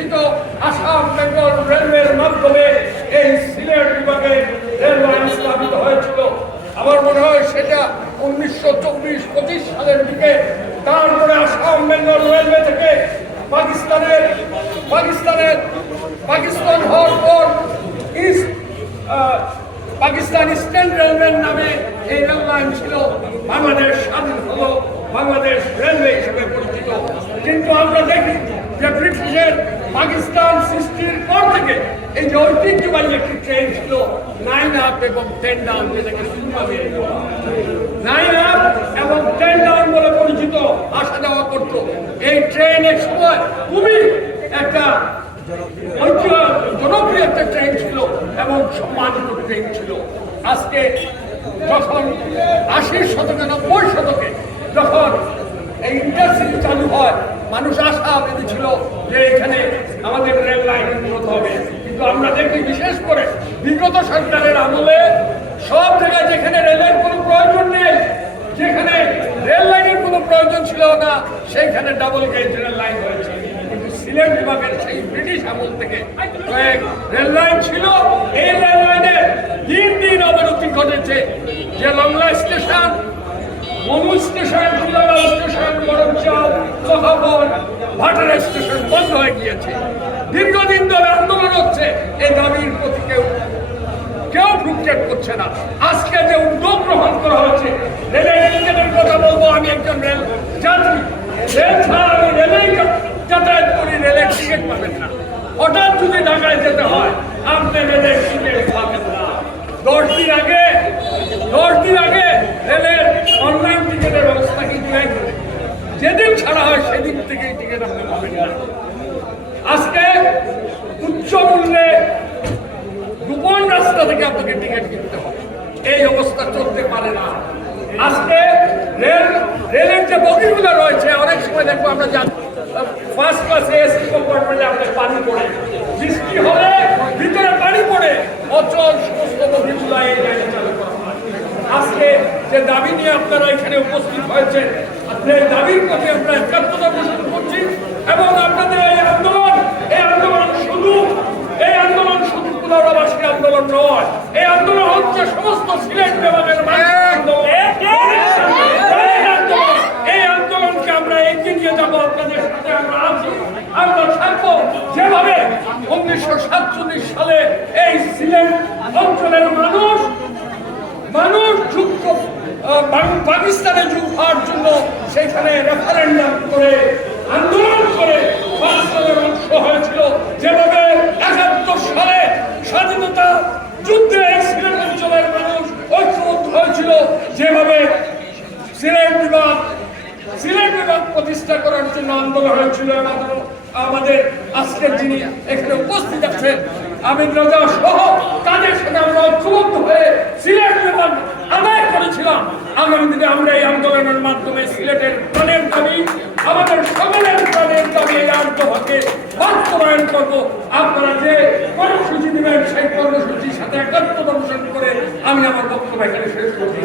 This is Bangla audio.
প্রতিষ্ঠিত আসাম বেঙ্গল রেলওয়ের মাধ্যমে এই সিলেট বিভাগে রেল লাইন স্থাপিত হয়েছিল। আমার মনে হয় সেটা উনিশশো চব্বিশ পঁচিশ সালের দিকে। তারপরে আসাম বেঙ্গল রেলওয়ে থেকে পাকিস্তানের পাকিস্তানের পাকিস্তান হওয়ার পর ইস্ট পাকিস্তান ইস্টার্ন রেলওয়ের নামে এই রেল লাইন ছিল। বাংলাদেশ স্বাধীন হলো, বাংলাদেশ রেলওয়ে হিসেবে পরিচিত কিন্তু আমরা দেখি যে ব্রিটিশের পাকিস্তান সৃষ্টির পর থেকে এই যে ঐতিহ্যবাহী একটি ট্রেন ছিল নাইন আপ এবং টেন ডাউন যেটাকে সুন্দরভাবে নাইন আপ এবং টেন ডাউন বলে পরিচিত আসা যাওয়া করতো। এই ট্রেন এক সময় খুবই একটা জনপ্রিয় একটা ট্রেন ছিল এবং সম্মানিত ট্রেন ছিল। আজকে যখন আশির শতকে, নব্বই শতকে যখন এই ইন্ডাস্ট্রি চালু হয় মানুষ আশা বেঁধেছিল যে এখানে আমাদের রেল লাইন উন্নত হবে। কিন্তু আমরা দেখি বিশেষ করে বিগত সরকারের আমলে সব জায়গায় যেখানে রেলের কোনো প্রয়োজন নেই, যেখানে রেল লাইনের কোনো প্রয়োজন ছিল না, সেইখানে ডাবল গেজ রেল লাইন হয়েছে। কিন্তু সিলেট বিভাগের সেই ব্রিটিশ আমল থেকে রেল লাইন ছিল, এই রেল লাইনের দিন দিন অবনতি ঘটেছে। যে Longla station Manu station Fulara station Moromchal Kohabon Bhatara station বন্ধ হয়ে গিয়েছে দীর্ঘদিন ধরে আন্দোলন হচ্ছে এই দাবির প্রতি কেউ কেউ ভ্রুক্ষেপ করছে না আজকে যে উদ্যোগ গ্রহণ করা হচ্ছে রেলের টিকিটের কথা বলব আমি একজন রেল যাত্রী রেল ছাড়া আমি রেলেই যাতায়াত করি রেলের টিকিট পাবেন না হঠাৎ যদি ঢাকায় যেতে হয় আপনি রেলের টিকিট পাবেন না দশ দিন আগে, দশ দিন আগে যেদিন ছাড়া হয় সেদিন থেকেই টিকিট আপনি পাবেন। না আজকে উচ্চ মূল্যে গোপন রাস্তা থেকে আপনাকে টিকিট কিনতে হবে। এই অবস্থা চলতে পারে না। আজকে রেল, রেলের যে বগিগুলো রয়েছে, অনেক সময় দেখব আমরা যান ফার্স্ট ক্লাসে এসি কম্পার্টমেন্টে আপনার পানি পড়ে। বৃষ্টি হলে ভিতরে পানি পড়ে। অচল সমস্ত বগিগুলো এই লাইনে চালু করা। আজকে যে দাবি নিয়ে আপনারা এখানে উপস্থিত হয়েছেন সেই দাবির প্রতি আমরা একাত্মতা পোষণ করছি এবং আপনাদের এই আন্দোলন এই আন্দোলন শুধু এই আন্দোলন শুধু পুনরাবাসী আন্দোলন নয় এই আন্দোলন হচ্ছে সমস্ত সিলেট বিভাগের এই আন্দোলনকে আমরা এগিয়ে নিয়ে যাব আপনাদের সাথে আমরা আছি আমরা থাকব। যেভাবে উনিশশো সাতচল্লিশ সালে এই সিলেট অঞ্চলের মানুষ পাকিস্তানে যুগ হওয়ার জন্য সেখানে রেফারেন্ডাম করে, আন্দোলন করে পাকিস্তানের অংশ হয়েছিল। যেভাবে একাত্তর সালে স্বাধীনতা যুদ্ধে সিলেট অঞ্চলের মানুষ ঐক্যবদ্ধ হয়েছিল, যেভাবে সিলেট বিভাগ সিলেট বিভাগ প্রতিষ্ঠা করার জন্য আন্দোলন হয়েছিল আমাদের আজকের যিনি এখানে উপস্থিত আছেন আমির রাজা সহ তাদের সাথে আমরা ঐক্যবদ্ধ হয়ে সিলেট বিভাগ আদায় করেছিলাম আগামী দিনে আমরা এই আন্দোলনের মাধ্যমে সিলেটের প্রাণের দাবি, আমাদের সকলের প্রাণের দাবি এই আন্তঃকে বাস্তবায়ন করব। আপনারা যে কর্মসূচি দেবেন, সেই কর্মসূচির সাথে একাত্ম অনুসরণ করে আমি আমার বক্তব্য এখানে শেষ করছি।